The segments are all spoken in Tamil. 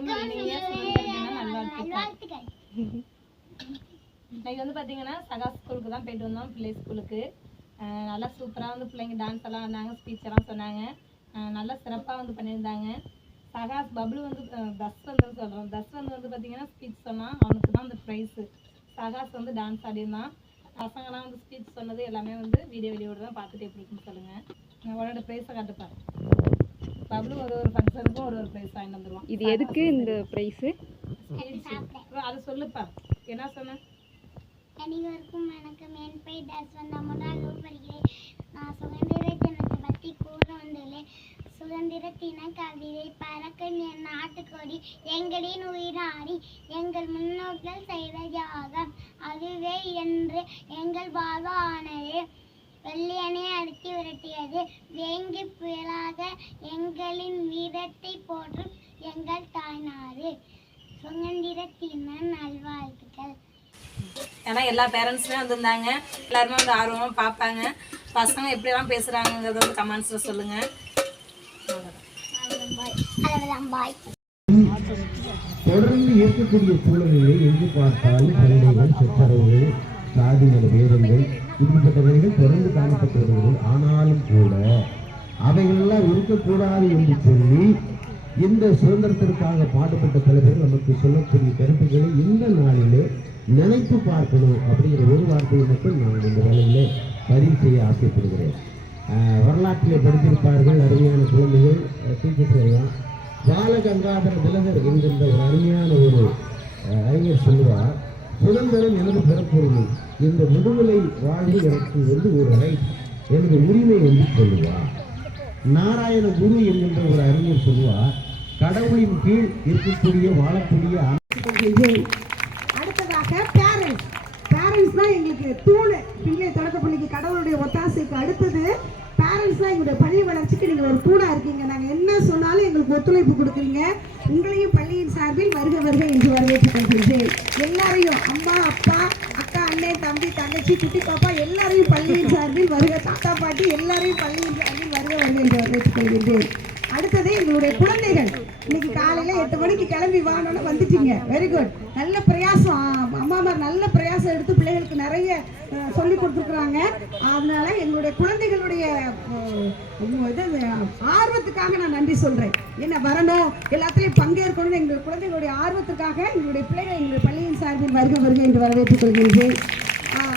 இன்னைக்கு வந்து பார்த்தீங்கன்னா சகா ஸ்கூலுக்கு தான் போயிட்டு வந்தோம் பிள்ளை ஸ்கூலுக்கு. நல்லா சூப்பராக வந்து பிள்ளைங்க டான்ஸ் எல்லாம் ஆடினாங்க ஸ்பீச் எல்லாம் சொன்னாங்க. நல்லா சிறப்பாக வந்து பண்ணியிருந்தாங்க. சகாஸ் பப்ளு வந்து தஸ் வந்து சொல்கிறோம் தஸ் வந்து வந்து பார்த்தீங்கன்னா ஸ்பீச் சொன்னான் அவனுக்கு தான் அந்த ப்ரைஸு சகாஸ் வந்து டான்ஸ் ஆடியிருந்தான். பசங்களாம் வந்து ஸ்பீச் சொன்னது எல்லாமே வந்து வீடியோ வீடியோட தான் பார்த்துட்டு எப்படி இருக்குன்னு சொல்லுங்கள் உடனே ப்ரைஸை காட்டுப்பாரு பப்ளு ஒரு ஒரு ஃபங்க்ஷனுக்கும் ஒரு ஒரு ப்ரைஸ் வாங்கிட்டு வந்துருவான். இது எதுக்கு இந்த ப்ரைஸு அதை சொல்லுப்பா. என்ன சொன்ன? அனைவருக்கும் வணக்கம் என் பெயர் தஸ்வந்தா முதல் வருகிறேன் நான் சுதந்திர தினத்தை பற்றி கூற வந்துள்ளேன் சுதந்திர தின கவிதை பறக்கும் என் நாட்டுக்கொடி எங்களின் உயிராடி எங்கள் முன்னோர்கள் செய்த தியாகம். அதுவே என்று எங்கள் வாழ்வானது. வெள்ளியனை அடித்து விரட்டியது. வேங்கி புயலாக எங்களின் வீரத்தை போற்றும் எங்கள் தாய்நாடு. சுதந்திர தின நல்வாழ்த்துக்கள். ஏன்னா எல்லா பேரண்ட்ஸுமே வந்திருந்தாங்க. எல்லாருமே வந்து ஆர்வமாக பார்ப்பாங்க. பசங்க எப்படிலாம் பேசுகிறாங்கங்கிறத வந்து கமெண்ட்ஸில் சொல்லுங்கள் தொடர்ந்து இருக்கக்கூடிய சூழலிலே எங்கு பார்த்தாலும் சண்டைகள் சச்சரவுகள் சாதி மத இப்படிப்பட்ட இப்படிப்பட்டவைகள் தொடர்ந்து காணப்பட்டு வருகிறது ஆனாலும் கூட அவைகளெல்லாம் இருக்கக்கூடாது என்று சொல்லி இந்த சுதந்திரத்திற்காக பாடுபட்ட பல பேர் நமக்கு சொல்லக்கூடிய கருத்துக்களை இந்த நாளிலே நினைத்து பார்க்கணும் அப்படிங்கிற ஒரு வார்த்தையை மட்டும் நான் இந்த வேலையிலே பதிவு செய்ய ஆசைப்படுகிறேன். வரலாற்றிலே படித்திருப்பார்கள் அருமையான குழந்தைகள் டீச்சர்ஸ் எல்லாம் பாலகங்காதர திலகர் என்கின்ற ஒரு அருமையான ஒரு அறிஞர் சொல்லுவார் சுதந்திரம் எனது பெறப்பொருள் இந்த விடுதலை வாழ்வு எனக்கு வந்து ஒரு ரைட் எனது உரிமை என்று சொல்லுவார். நாராயண குரு என்கின்ற ஒரு அறிஞர் சொல்லுவார் கடவுளின் கீழ் இருக்கக்கூடிய வாழக்கூடிய அடுத்ததாக பேரண்ட்ஸ் பேரண்ட்ஸ் தான் எங்களுக்கு தூணு. பிள்ளை தொடக்க பள்ளிக்கு கடவுளுடைய ஒத்தாசைக்கு அடுத்தது. பேரண்ட்ஸ் தான் எங்களுடைய பள்ளி வளர்ச்சிக்கு நீங்கள் ஒரு தூணாக இருக்கீங்க. நாங்கள் என்ன ஒத்துழைப்பு கொடுக்குறீங்க. உங்களையும் பள்ளியின் சார்பில் வருக வருக என்று வரவேற்றுக் கொள்கிறேன் எல்லாரையும் அம்மா அப்பா அக்கா அண்ணன் தம்பி தங்கச்சி குட்டி பாப்பா எல்லாரையும் பள்ளியின் சார்பில் வருக தாத்தா பாட்டி எல்லாரையும் பள்ளியின் சார்பில் வருக வருக என்று வரவேற்றுக் கொள்கின்றேன். அடுத்தது எங்களுடைய குழந்தைகள். இன்னைக்கு காலையில எட்டு மணிக்கு கிளம்பி வாங்கணும்னு வந்துட்டீங்க. வெரி குட் நல்ல அதனால எங்களுடைய குழந்தைகளுடைய இது ஆர்வத்துக்காக நான் நன்றி சொல்றேன். என்ன வரணும் எல்லாத்துலயும் பங்கேற்கணும்னு எங்கள் குழந்தைகளுடைய ஆர்வத்துக்காக எங்களுடைய பிள்ளைகள் எங்களுடைய பள்ளியின் சார்பில் வருக வருக என்று வரவேற்றுக் கொள்கின்றேன்.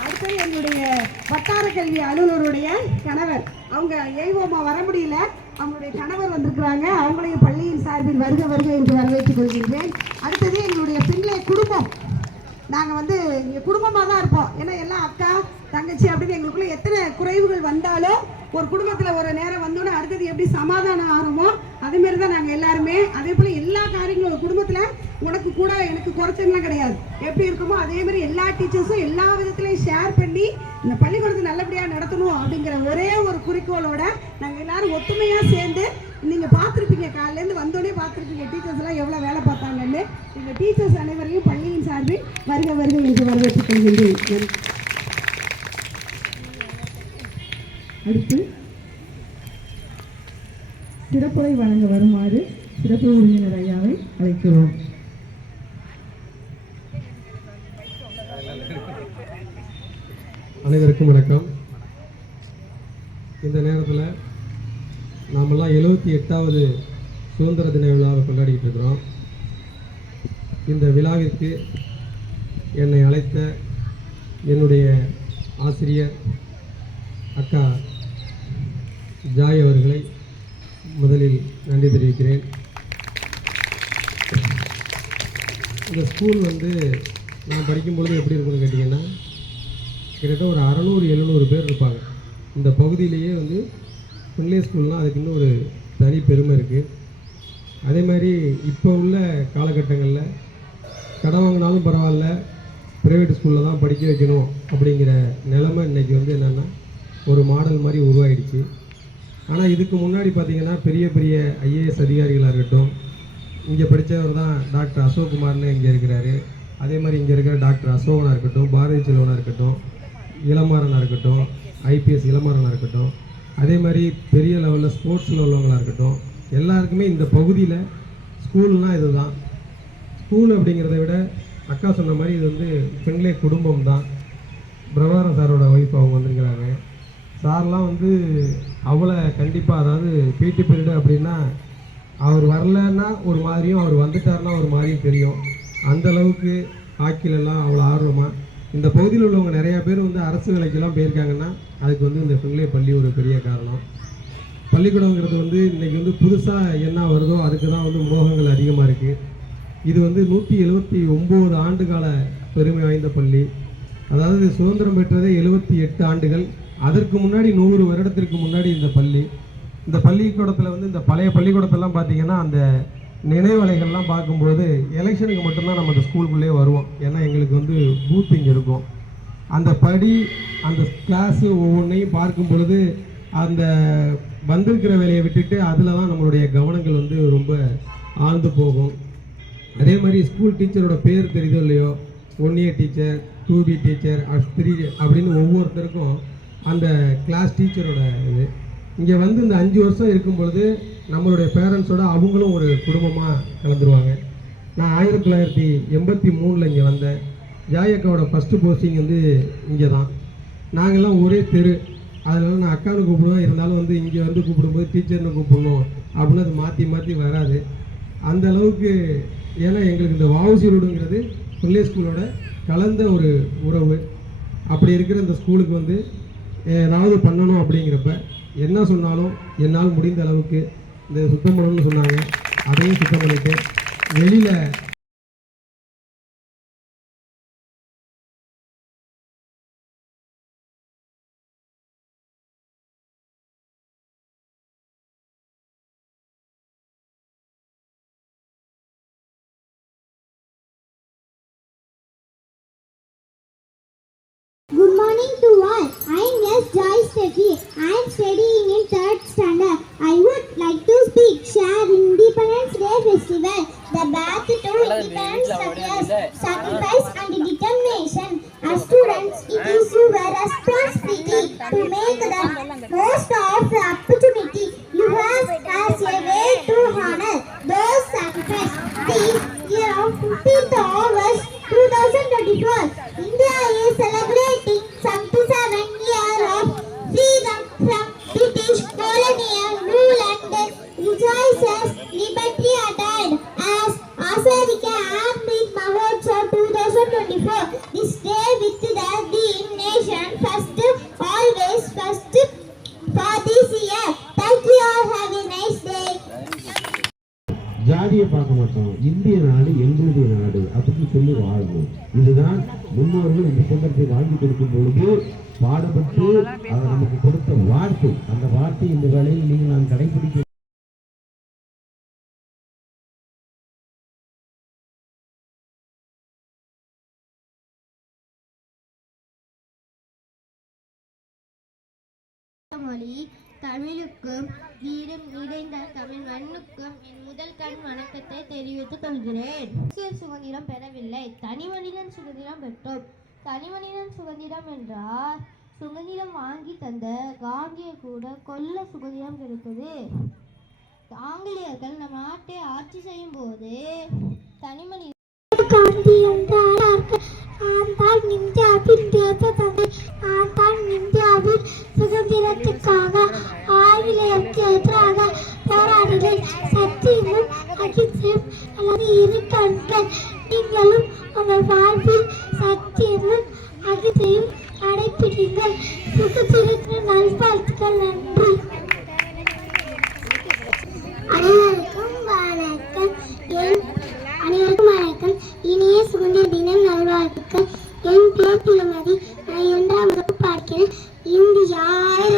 அடுத்தது என்னுடைய வட்டார கல்வி அலுவலருடைய கணவர். அவங்க ஏவோமா வர முடியல. அவங்களுடைய கணவர் வந்திருக்கிறாங்க. அவங்களையும் பள்ளியின் சார்பில் வருக வருக என்று வரவேற்றுக் கொள்கின்றேன். அடுத்தது எங்களுடைய பிள்ளை குடும்பம். நாங்கள் வந்து இங்கே குடும்பமாக தான் இருப்போம். ஏன்னா எல்லாம் அக்கா தங்கச்சி அப்படின்னு எங்களுக்குள்ள எத்தனை குறைவுகள் வந்தாலும் ஒரு குடும்பத்தில் ஒரு நேரம் வந்தோன்னே அடுத்தது எப்படி சமாதானம் ஆகுமோ அதேமாரி தான் நாங்கள் எல்லாருமே. அதே போல் எல்லா காரியங்களும் ஒரு குடும்பத்தில் உனக்கு கூட எனக்கு குறைச்சலாம் கிடையாது. எப்படி இருக்குமோ அதேமாரி எல்லா டீச்சர்ஸும் எல்லா விதத்துலையும் ஷேர் பண்ணி இந்த பள்ளிக்கூடத்தை நல்லபடியாக நடத்தணும் அப்படிங்கிற ஒரே ஒரு குறிக்கோளோட நாங்கள் எல்லாரும் ஒத்துமையாக சேர்ந்து நீங்கள் பார்த்துருப்பீங்க காலையிலேருந்து வந்தோடனே பார்த்துருப்பீங்க டீச்சர்ஸ்லாம் எவ்வளோ வேலை பார்த்தாங்க. பார்த்தாங்கன்னு எங்கள் டீச்சர்ஸ் அனைவரையும் பள்ளியின் சார்பில் வருக வருக என்று வரவேற்றுக் கொள்கின்றேன். அடுத்து சிறப்புரை வழங்க வருமாறு சிறப்பு விருந்தினர் ஐயாவை அழைக்கிறோம். அனைவருக்கும் வணக்கம். இந்த நேரத்தில் நாமெல்லாம் எழுபத்தி எட்டாவது சுதந்திர தின விழாவை கொண்டாடிக்கிட்டு இருக்கிறோம். இந்த விழாவிற்கு என்னை அழைத்த என்னுடைய ஆசிரியர் அக்கா ஜாய் அவர்களை முதலில் நன்றி தெரிவிக்கிறேன். இந்த ஸ்கூல் வந்து நான் படிக்கும்பொழுது எப்படி இருக்கும்னு கேட்டிங்கன்னா கிட்டத்தட்ட ஒரு அறநூறு எழுநூறு பேர் இருப்பாங்க. இந்த பகுதியிலேயே வந்து பிள்ளை ஸ்கூல்னால் அதுக்கு இன்னும் ஒரு தனி பெருமை இருக்குது அதே மாதிரி இப்போ உள்ள காலகட்டங்களில் கடன் வாங்கினாலும் பரவாயில்ல ப்ரைவேட் ஸ்கூலில் தான் படிக்க வைக்கணும் அப்படிங்கிற நிலமை இன்னைக்கு வந்து என்னென்னா ஒரு மாடல் மாதிரி உருவாயிடுச்சு. ஆனால் இதுக்கு முன்னாடி பார்த்திங்கன்னா பெரிய பெரிய ஐஏஎஸ் அதிகாரிகளாக இருக்கட்டும் இங்கே படித்தவர் தான் டாக்டர் அசோக்குமார்னு இங்கே இருக்கிறாரு. அதே மாதிரி இங்கே இருக்கிற டாக்டர் அசோகனாக இருக்கட்டும் பாரதி செல்வனாக இருக்கட்டும் இளமாறனாக இருக்கட்டும் ஐபிஎஸ் இளமாறனாக இருக்கட்டும் அதே மாதிரி பெரிய லெவலில் ஸ்போர்ட்ஸில் உள்ளவங்களாக இருக்கட்டும் எல்லாருக்குமே இந்த பகுதியில் ஸ்கூல்னால் இதுதான். ஸ்கூல் அப்படிங்கிறத விட அக்கா சொன்ன மாதிரி இது வந்து பெண்களே குடும்பம் தான் பிரபாரம் சாரோட ஒய்ஃப் அவங்க வந்திருக்கிறாங்க. சார்லாம் வந்து அவளை கண்டிப்பாக அதாவது பிடி பீரியடு அப்படின்னா அவர் வரலன்னா ஒரு மாதிரியும் அவர் வந்துட்டாருன்னா ஒரு மாதிரியும் தெரியும். அந்த அளவுக்கு ஹாக்கிலெல்லாம் அவ்வளோ ஆர்வமாக இந்த பகுதியில் உள்ளவங்க நிறையா பேர் வந்து அரசு வேலைக்கெல்லாம் போயிருக்காங்கன்னா அதுக்கு வந்து இந்த பிள்ளை பள்ளி ஒரு பெரிய காரணம். பள்ளிக்கூடங்கிறது வந்து இன்றைக்கி வந்து புதுசாக என்ன வருதோ அதுக்கு தான் வந்து மோகங்கள் அதிகமாக இருக்குது இது வந்து நூற்றி எழுபத்தி ஒம்பது ஆண்டு கால பெருமை வாய்ந்த பள்ளி. அதாவது சுதந்திரம் பெற்றதே எழுபத்தி எட்டு ஆண்டுகள். அதற்கு முன்னாடி நூறு வருடத்திற்கு முன்னாடி இந்த பள்ளி. இந்த பள்ளிக்கூடத்தில் வந்து இந்த பழைய பள்ளிக்கூடத்தெல்லாம் பார்த்தீங்கன்னா அந்த நினைவலைகள்லாம் பார்க்கும்போது எலெக்ஷனுக்கு மட்டும்தான் நம்ம அந்த ஸ்கூலுக்குள்ளேயே வருவோம். ஏன்னா எங்களுக்கு வந்து பூத் இங்கே இருக்கும். அந்த படி அந்த கிளாஸு ஒவ்வொன்றையும் பார்க்கும் பொழுது அந்த வந்திருக்கிற வேலையை விட்டுட்டு அதில் தான் நம்மளுடைய கவனங்கள் வந்து ரொம்ப ஆழ்ந்து போகும். அதே மாதிரி ஸ்கூல் டீச்சரோட பேர் தெரியுதோ இல்லையோ? One year teacher two B teacher three அப்படின்னு ஒவ்வொருத்தருக்கும் அந்த கிளாஸ் டீச்சரோட இது. இங்கே வந்து இந்த அஞ்சு வருஷம் இருக்கும் பொழுது நம்மளுடைய பேரண்ட்ஸோட அவங்களும் ஒரு குடும்பமாக கலந்துருவாங்க. நான் ஆயிரத்தி தொள்ளாயிரத்தி எண்பத்தி மூணில் இங்கே வந்தேன். ஜாயக்காவோட ஃபஸ்ட்டு போஸ்டிங் வந்து இங்கே தான் நாங்கள்லாம் ஒரே தெரு. அதனால நான் அக்கானு கூப்பிடுவேன். இருந்தாலும் வந்து இங்கே வந்து கூப்பிடும்போது டீச்சர்னு கூப்பிடணும் அப்படின்னு அது மாற்றி மாற்றி வராது. அந்த அளவுக்கு ஏன்னா எங்களுக்கு இந்த வாவுசி ரோடுங்கிறது பிள்ளை ஸ்கூலோட கலந்த ஒரு உறவு. அப்படி இருக்கிற இந்த ஸ்கூலுக்கு வந்து ஏதாவது பண்ணணும் அப்படிங்கிறப்ப என்ன சொன்னாலும் என்னால் முடிந்த அளவுக்கு இந்த சுத்தம் பண்ணணும்னு சொன்னாங்க. அதையும் சுத்தம் பண்ணிட்டு வெளியில் மொழி தமிழுக்கும் வீரம் நிறைந்த தமிழ் மண்ணுக்கும் என் முதல் கண் வணக்கத்தை தெரிவித்துக் கொள்கிறேன். அரசியல் சுதந்திரம் பெறவில்லை. தனி மனிதன் சுதந்திரம் பெற்றோம். தனி மனிதன் சுதந்திரம் என்றால் சுதந்திரம் வாங்கி தந்த காந்தியை கூட கொல்ல சுதந்திரம் கிடைத்தது. ஆங்கிலேயர்கள் நம் நாட்டை ஆட்சி செய்யும் போது தனி மனிதன் காந்தி என்றார்கள்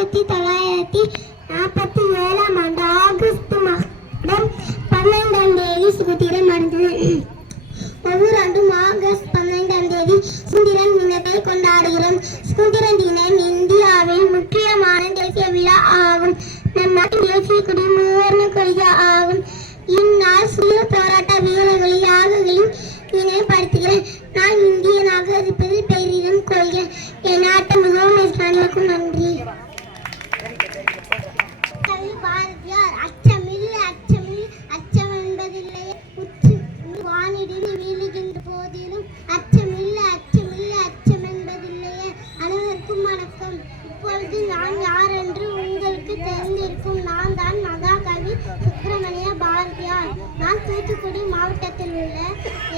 ஆயிரத்தி தொள்ளாயிரத்தி நாற்பத்தி ஏழாம் ஆண்டு ஆகஸ்ட் மாதம் பன்னெண்டாம் தேதி சுதந்திரம் அடைந்தது ஒவ்வொரு ஆண்டும் ஆகஸ்ட் பன்னெண்டாம் தேதி சுதந்திர தினத்தை கொண்டாடுகிறோம் சுதந்திர தினம் இந்தியாவின் முக்கியமான தேசிய விழா ஆகும் நம் நாட்டின் தேசிய கொடி மூவர்ண கொடிகள் ஆகும் இந்நாள் சுய போராட்ட வீரர்களின் யாகங்களையும் நினைவுபடுத்துகிறேன் நான் இந்தியனாக இருப்பதில் பெரிதும் கொள்கிறேன் என் நாட்டை மிகவும் நேசிக்கும் நன்றி கவி பாரதியார் அச்சமில்லை அச்சமில்லை அச்சம் என்பதில்லை உச்சி வானிடில் வீர உள்ள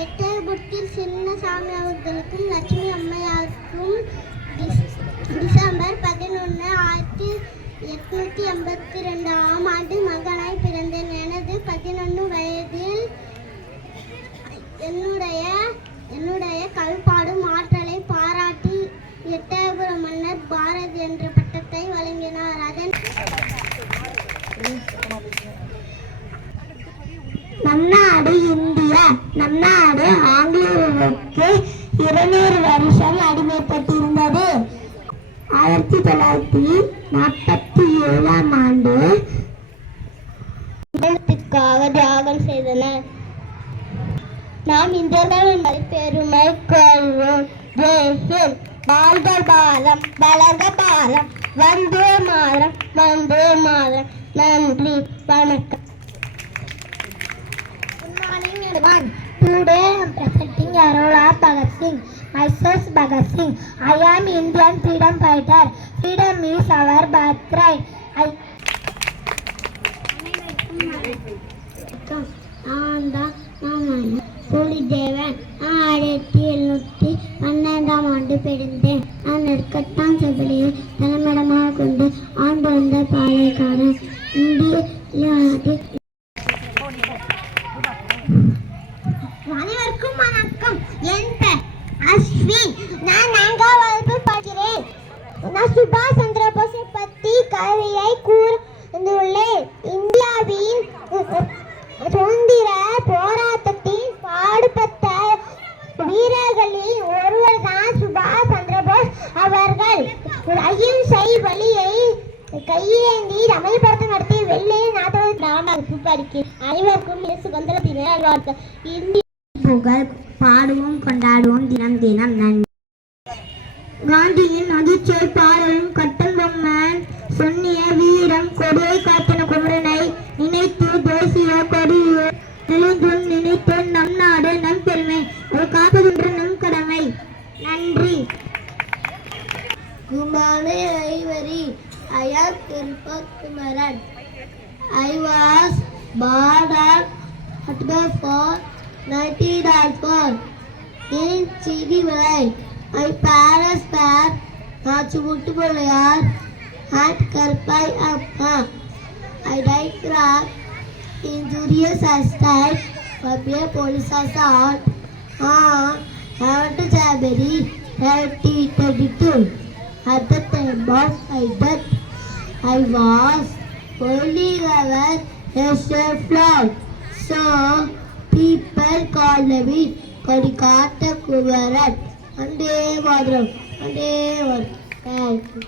எட்டயபுரத்தில் சின்ன சாமி அவர்களுக்கும் லட்சுமி அம்மையாருக்கும் டிஸ்- டிசம்பர் பதினொன்று ஆயிரத்தி எட்நூத்தி எண்பத்தி ரெண்டாம் ஆண்டு மகனாய் பிறந்தேன் எனது பதினொன்று வயதில் என்னுடைய என்னுடைய கல்பாடும் ஆற்றலை பாராட்டி எட்டயபுர மன்னர் பாரதி என்ற பட்டத்தை வழங்கினார் அதன் நம் நாடு இந்தியா நம் நாடு ஆங்கிலேயருக்கு இருநூறு வருஷம் அடிமைப்பட்டிருந்தது ஆயிரத்தி தொள்ளாயிரத்தி நாற்பத்தி ஏழாம் ஆண்டு சுதந்திரத்திற்காக தியாகம் செய்தனர் நாம் இந்தியர்கள் என்பதை பெருமை கொள்வோம் ஜெய்ஹிந்த் வாழ்க பாரம் வளர்க பாரம் வந்தே மாதம் வந்தே மாதம் நன்றி வணக்கம் Good morning everyone. Today I am presenting a role of Bhagat Singh. Myself Bhagat Singh. I am Indian freedom fighter. Freedom is our birthright. I நான் தான் நான் புலிதேவன் ஆயிரத்தி எழுநூற்றி பன்னெண்டாம் ஆண்டு பிறந்தேன். நான் நெற்கட்டான் செவிலியை தலைமடமாக கொண்டு ஆண்டு வந்த பாளையக்காரன். இந்திய நாட்டில் அனைவருக்கும் வணக்கம் என் பெயர் அஸ்வின் நான் நான்காம் வகுப்பு படிக்கிறேன் நான் சுபாஷ் சந்திர போஸை பற்றி கவியை கூறியுள்ளேன் இந்தியாவின் சுதந்திர போராட்டத்தில் பாடுபட்ட வீரர்களில் ஒருவர் தான் சுபாஷ் சந்திர போஸ் அவர்கள் அகிம்சை வழியை கையேந்தி அமல்படுத்த நடத்திய வெள்ளையை நாட்டவது நாம படிக்கிறேன் அனைவருக்கும் இயேசு தின நல்வாழ்த்துக்கள். இந்தி புகழ் பாடுவோம் கொண்டாடுவோம். தினம் தினம் நன்றி. காந்தியின் அதிர்ச்சியை பாடலும் கட்டம் பொம்மன் சொன்னிய வீரம் கொடியை காத்தின குமரனை நினைத்து தேசிய கொடியை நினைந்தும் நினைத்து நம் நாடு நம் பெருமை. அதை காப்பதென்று நம் கடமை. நன்றி. குமாரே ஐவரி I am Tirupati Kumaran. I was born on October 4, 1994 in Chirimalai. My parents were Nachumuttumalayar and Karpai Amma. I died from injurious accident from a police assault on 7th January 1932. At the time of my death, I was only given a short flout. So people called me Karikata Kumaran. Vande Mataram. Vande Mataram. Thank you.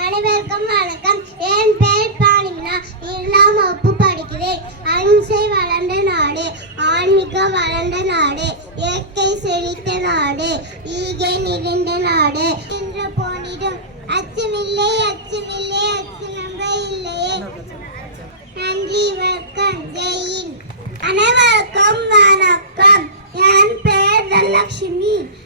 அனைவருக்கும் வணக்கம் என் பெயர் பாணினா இரண்டாம் வகுப்பு படிக்கிறேன் அகிம்சை வளர்ந்த நாடு ஆன்மீகம் வளர்ந்த நாடு இயற்கை செழித்த நாடு ஈகை நிறைந்த நாடு. என்று போனிடும். அச்சமில்லை அச்சமில்லை அச்சு நம்ப இல்லையே. நன்றி வணக்கம். ஜெயின் அனைவருக்கும் வணக்கம். என் பெயர் தனலட்சுமி.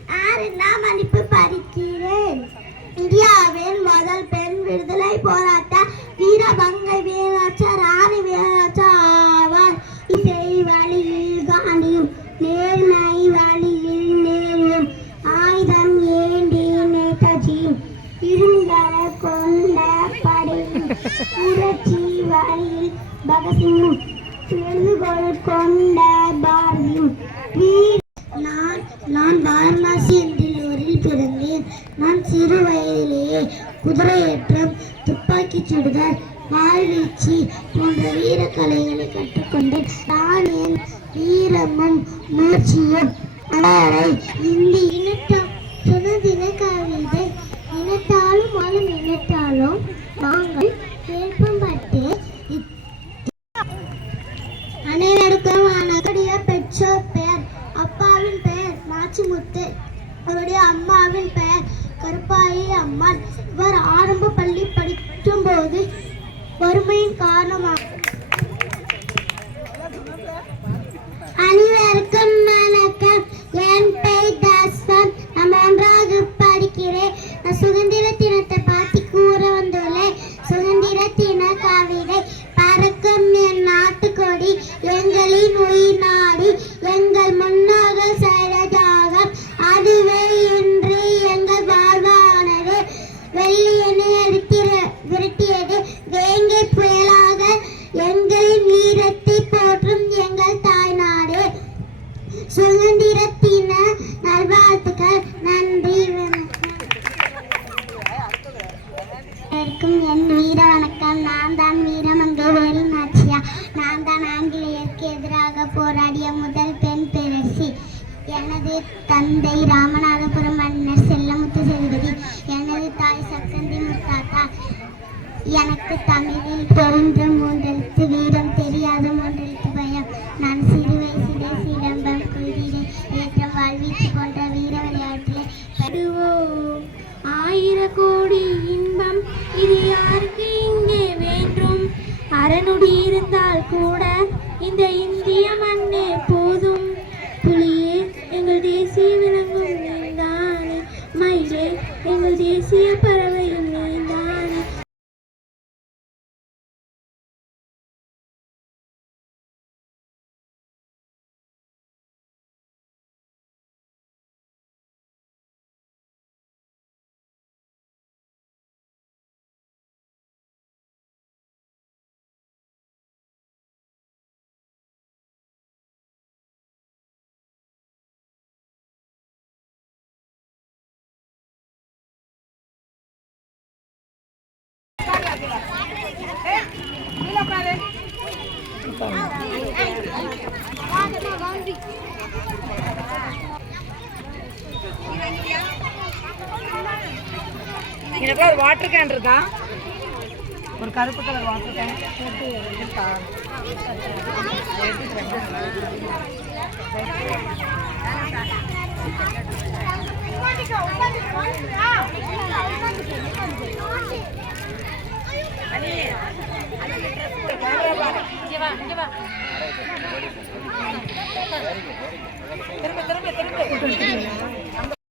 நான் நான் வாரணாசி என்ற ஊரில் பிறந்தேன். நான் சிறு வயதிலேயே குதிரையேற்றம் துப்பாக்கி சுடுதல் வாழ்வீச்சு போன்ற வீர அம்மாவின் பெயர் கருப்பாயி அம்மாள். இவர் ஆரம்ப பள்ளி படிக்கும் போது வறுமையின் காரணமாக அணிவேறு உடனுடி இருந்தால் கூட எனக்கு ஒரு வாட்டர் கேன் இருக்கா? ஒரு கருப்பு கலர் வாட்டர் கேன் போட்டு இருக்கா கேமரா திரும்ப. திரும்ப திரும்ப.